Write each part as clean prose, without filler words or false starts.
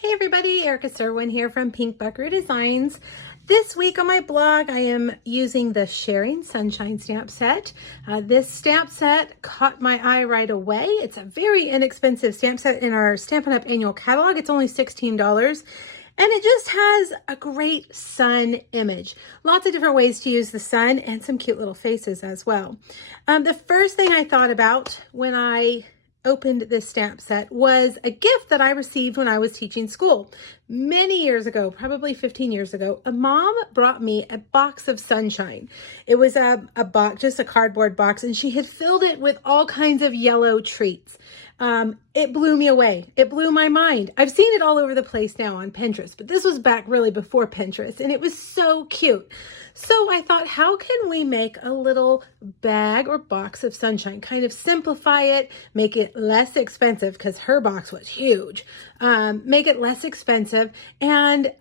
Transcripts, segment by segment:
Hey everybody, Erica Serwin here from Pink Buckaroo Designs. This week on my blog, I am using the Sharing Sunshine stamp set. This stamp set caught my eye right away. It's a very inexpensive stamp set in our Stampin' Up! Annual catalog. It's only $16. And it just has a great sun image. Lots of different ways to use the sun and some cute little faces as well. The first thing I thought about when I opened this stamp set was a gift that I received when I was teaching school. Many years ago, probably 15 years ago, a mom brought me a box of sunshine. It was a box, just a cardboard box, and she had filled it with all kinds of yellow treats. It blew me away. It blew my mind. I've seen it all over the place now on Pinterest, but this was back really before Pinterest, and it was so cute. So I thought, how can we make a little bag or box of sunshine? Kind of simplify it, make it less expensive, because her box was huge. Make it less expensive, and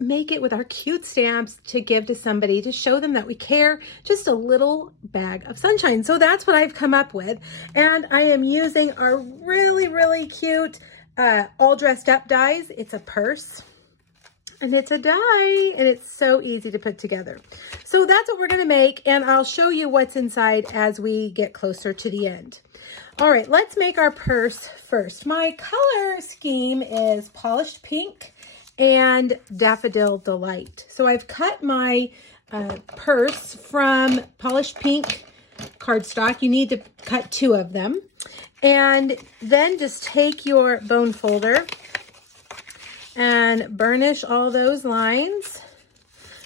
make it with our cute stamps to give to somebody to show them that we care. Just a little bag of sunshine. So that's what I've come up with. And I am using our really cute all dressed up dies. It's a purse. And it's a die, and it's so easy to put together. So that's what we're going to make, and I'll show you what's inside as we get closer to the end. All right, let's make our purse first. My color scheme is Polished Pink and Daffodil Delight. So I've cut my purse from Polished Pink cardstock. You need to cut 2 of them. And then just take your bone folder and burnish all those lines.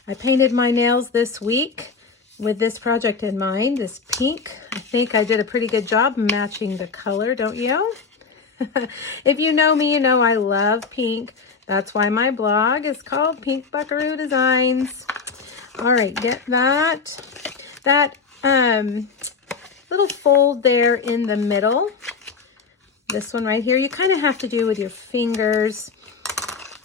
I painted my nails this week with this project in mind, this pink. I think I did a pretty good job matching the color, don't you? If you know me, you know I love pink. That's why my blog is called Pink Buckaroo Designs. All right, get that little fold there in the middle. This one right here, you kind of have to do with your fingers,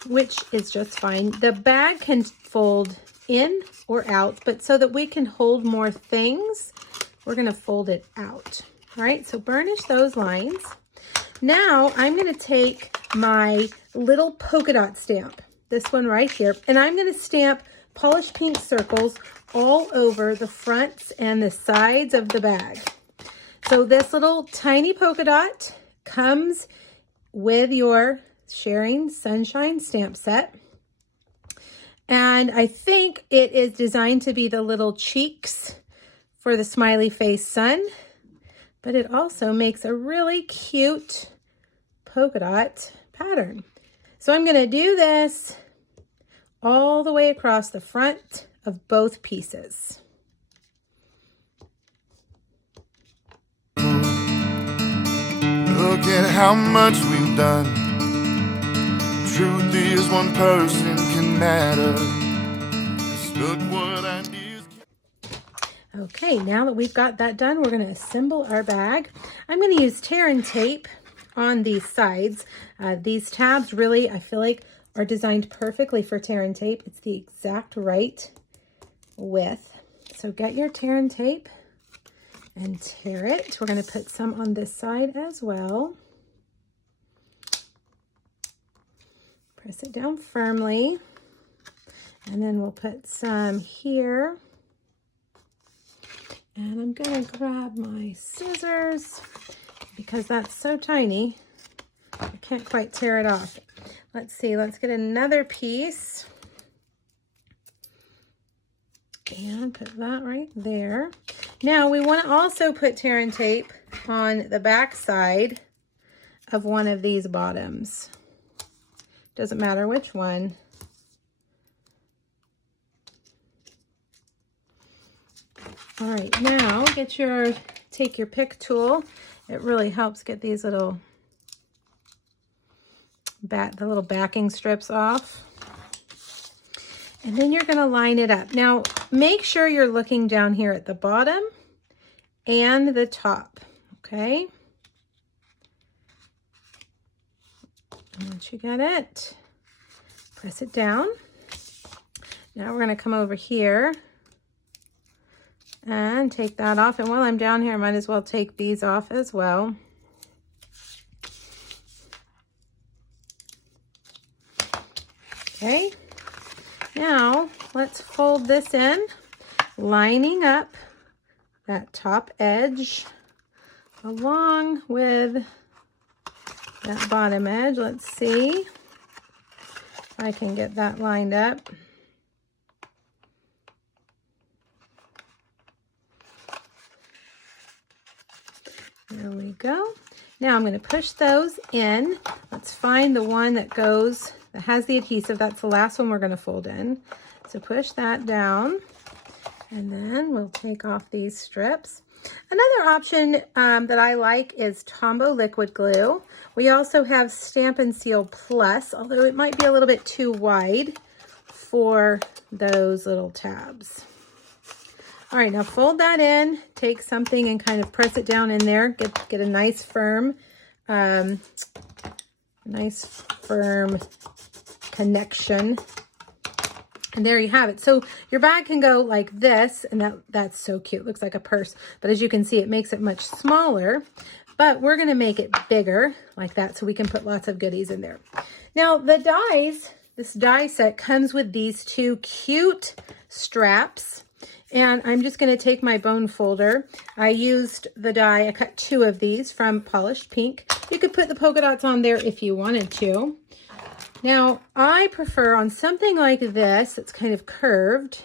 which is just fine. The bag can fold in or out, but so that we can hold more things, we're going to fold it out. All right, so burnish those lines. Now I'm going to take my little polka dot stamp, this one right here, and I'm going to stamp Polished Pink circles all over the fronts and the sides of the bag. So this little tiny polka dot comes with your Sharing Sunshine stamp set, and I think it is designed to be the little cheeks for the smiley face sun, but it also makes a really cute polka dot pattern. So I'm going to do this all the way across the front of both pieces. Look at how much we've done. Truth is, one person can matter. Just look what ideas. Okay, now that we've got that done, we're going to assemble our bag. I'm going to use tear and tape on these sides. These tabs really, I feel like, are designed perfectly for tear and tape. It's the exact right width. So get your tear and tape and tear it. We're going to put some on this side as well. Press it down firmly, and then we'll put some here. And I'm going to grab my scissors because that's so tiny, I can't quite tear it off. Let's see, let's get another piece and put that right there. Now we want to also put tear and tape on the back side of one of these bottoms. Doesn't matter which one. All right, now take your pick tool. It really helps get these little the little backing strips off. And then you're going to line it up. Now, make sure you're looking down here at the bottom and the top, okay? Once you get it, press it down. Now we're going to come over here and take that off. And while I'm down here, I might as well take these off as well. Okay, now let's fold this in, lining up that top edge along with that bottom edge. Let's see if I can get that lined up. There we go. Now I'm going to push those in. Let's find the one that has the adhesive. That's the last one we're going to fold in. So push that down, and then we'll take off these strips. Another option that I like is Tombow liquid glue. We also have Stampin' Seal Plus, although it might be a little bit too wide for those little tabs. All right, now fold that in, take something and kind of press it down in there, get a nice firm connection. And there you have it. So your bag can go like this, and that's so cute. Looks like a purse, but as you can see, it makes it much smaller, but we're gonna make it bigger like that so we can put lots of goodies in there. Now the dies, this die set comes with these two cute straps. And I'm just going to take my bone folder. I used the die, I cut 2 of these from Polished Pink. You could put the polka dots on there if you wanted to. Now, I prefer on something like this, it's kind of curved,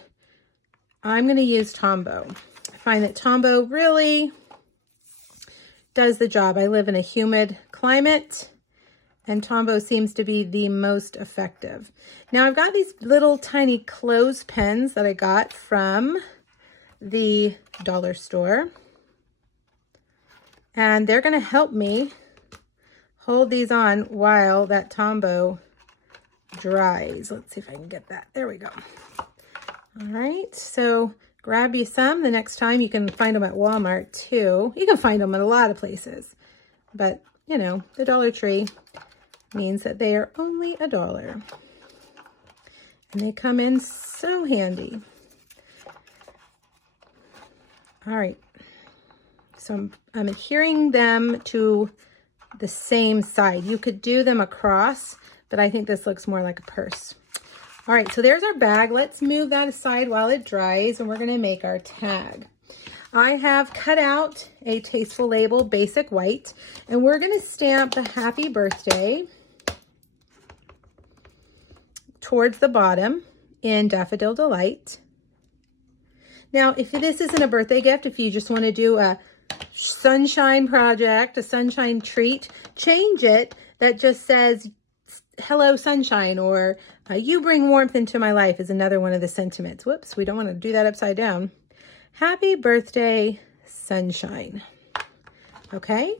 I'm going to use Tombow. I find that Tombow really does the job. I live in a humid climate, and Tombow seems to be the most effective. Now I've got these little tiny clothespins that I got from the dollar store, and they're going to help me hold these on while that Tombow dries. Let's see if I can get that. There we go. All right, so grab you some the next time. You can find them at Walmart too. You can find them at a lot of places, but you know, the Dollar Tree means that they are only $1. And they come in so handy. All right, so I'm adhering them to the same side. You could do them across, but I think this looks more like a purse. All right, so there's our bag. Let's move that aside while it dries, and we're gonna make our tag. I have cut out a Tasteful label, basic white, and we're gonna stamp the happy birthday towards the bottom in Daffodil Delight. Now, if this isn't a birthday gift, if you just want to do a sunshine project, a sunshine treat, change it. That just says, hello sunshine, or you bring warmth into my life is another one of the sentiments. Whoops, we don't want to do that upside down. Happy birthday, sunshine. Okay,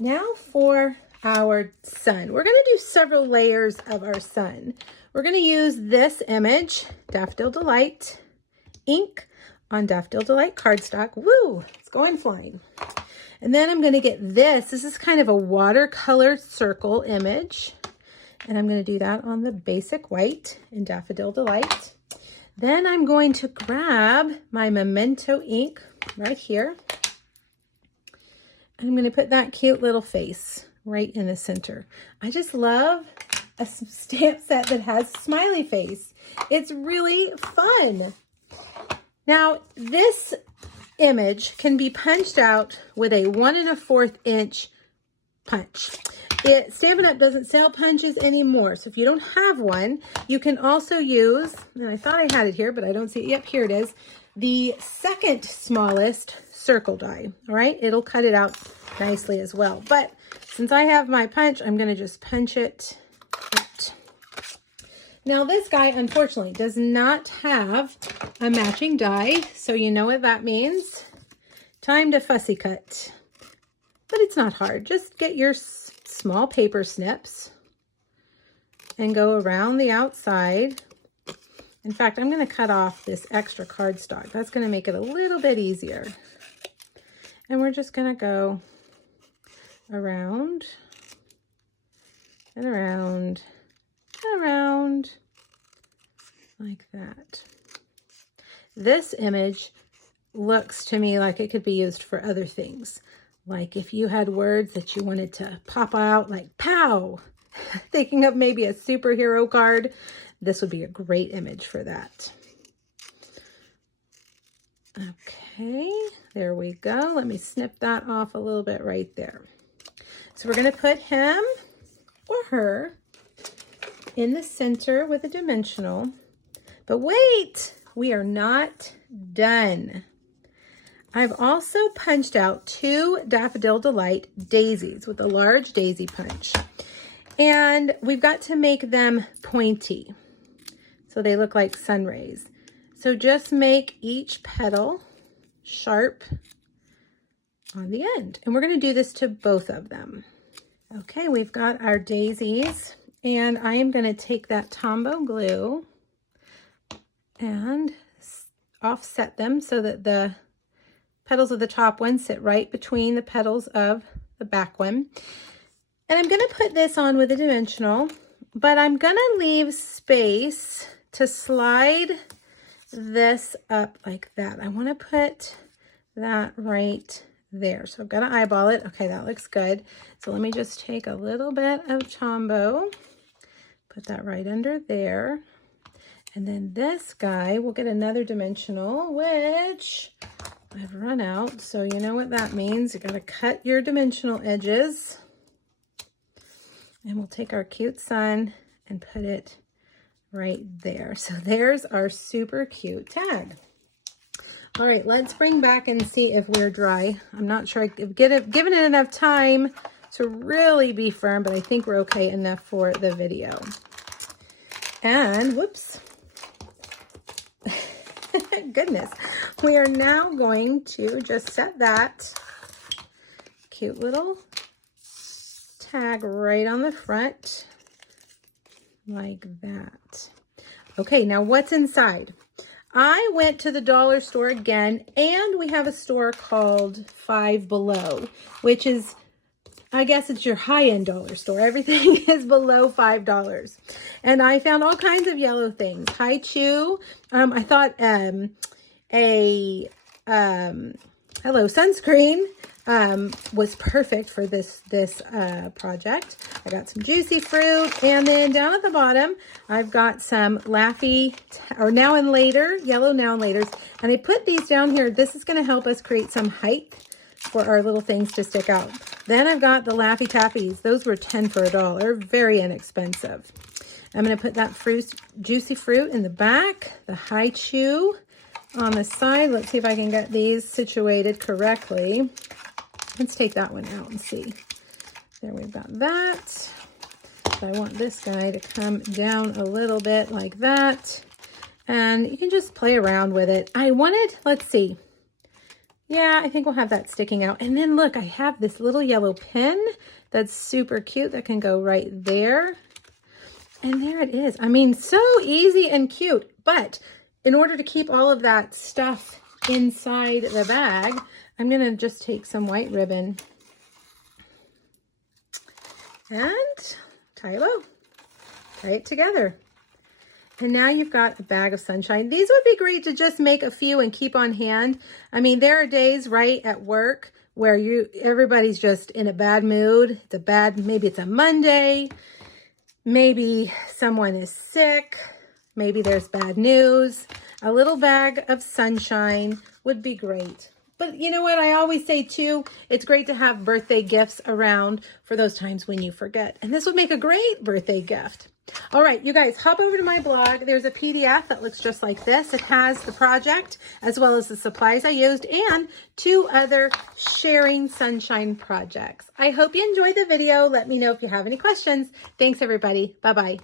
now for our sun. We're going to do several layers of our sun. We're going to use this image, Daffodil Delight ink on Daffodil Delight cardstock. Woo, it's going flying. And then I'm going to get this. This is kind of a watercolor circle image. And I'm going to do that on the basic white in Daffodil Delight. Then I'm going to grab my Memento ink right here. And I'm going to put that cute little face right in the center. I just love a stamp set that has smiley face. It's really fun. Now, this image can be punched out with a 1 1/4 inch punch. Stampin' Up! Doesn't sell punches anymore, so if you don't have one, you can also use, and I thought I had it here, but I don't see it. Yep, here it is, the second smallest circle die. All right, it'll cut it out nicely as well. But since I have my punch, I'm going to just punch it out. Now this guy, unfortunately, does not have a matching die, so you know what that means. Time to fussy cut. But it's not hard. Just get your small paper snips and go around the outside. In fact, I'm going to cut off this extra cardstock. That's going to make it a little bit easier. And we're just going to go around and around and around like that. This image looks to me like it could be used for other things. Like if you had words that you wanted to pop out, like pow, thinking of maybe a superhero card, this would be a great image for that. Okay, there we go. Let me snip that off a little bit right there. So we're going to put him or her in the center with a dimensional. But wait, we are not done. I've also punched out 2 Daffodil Delight daisies with a large daisy punch. And we've got to make them pointy so they look like sun rays. So just make each petal sharp on the end. And we're going to do this to both of them. Okay, we've got our daisies, and I am going to take that Tombow glue and offset them so that the petals of the top one sit right between the petals of the back one. And I'm going to put this on with a dimensional, but I'm going to leave space to slide this up like that. I want to put that right there. So I've got to eyeball it. Okay, that looks good. So let me just take a little bit of Tombow, put that right under there. And then this guy, we'll get another dimensional, which I've run out. So you know what that means. You got to cut your dimensional edges. And we'll take our cute sun and put it right there. So there's our super cute tag. All right, let's bring back and see if we're dry. I'm not sure I've given it enough time to really be firm, but I think we're okay enough for the video. And whoops. Goodness. We are now going to just set that cute little tag right on the front like that. Okay, now what's inside? I went to the dollar store again, and we have a store called Five Below, which is, I guess it's your high-end dollar store. Everything is below $5. And I found all kinds of yellow things. Hi Chew. I thought Hello Sunscreen was perfect for this project. I got some juicy fruit, and then down at the bottom I've got some Laffy or Now and Later, yellow Now and Laters, and I put these down here. This is going to help us create some height for our little things to stick out. Then I've got the Laffy Taffies. Those were 10 for $1, very inexpensive. I'm going to put that juicy fruit in the back, the Hi Chew on the side. Let's see if I can get these situated correctly. Let's take that one out and see. There, we've got that. So I want this guy to come down a little bit like that. And you can just play around with it. I wanted, let's see. Yeah, I think we'll have that sticking out. And then look, I have this little yellow pin that's super cute that can go right there. And there it is. I mean, so easy and cute. But in order to keep all of that stuff inside the bag, I'm going to just take some white ribbon and tie a bow. Tie it together. And now you've got a bag of sunshine. These would be great to just make a few and keep on hand. I mean, there are days right at work where everybody's just in a bad mood. Maybe it's a Monday. Maybe someone is sick. Maybe there's bad news. A little bag of sunshine would be great. But you know what? I always say too, it's great to have birthday gifts around for those times when you forget. And this would make a great birthday gift. All right, you guys, hop over to my blog. There's a PDF that looks just like this. It has the project as well as the supplies I used and 2 other sharing sunshine projects. I hope you enjoyed the video. Let me know if you have any questions. Thanks, everybody. Bye-bye.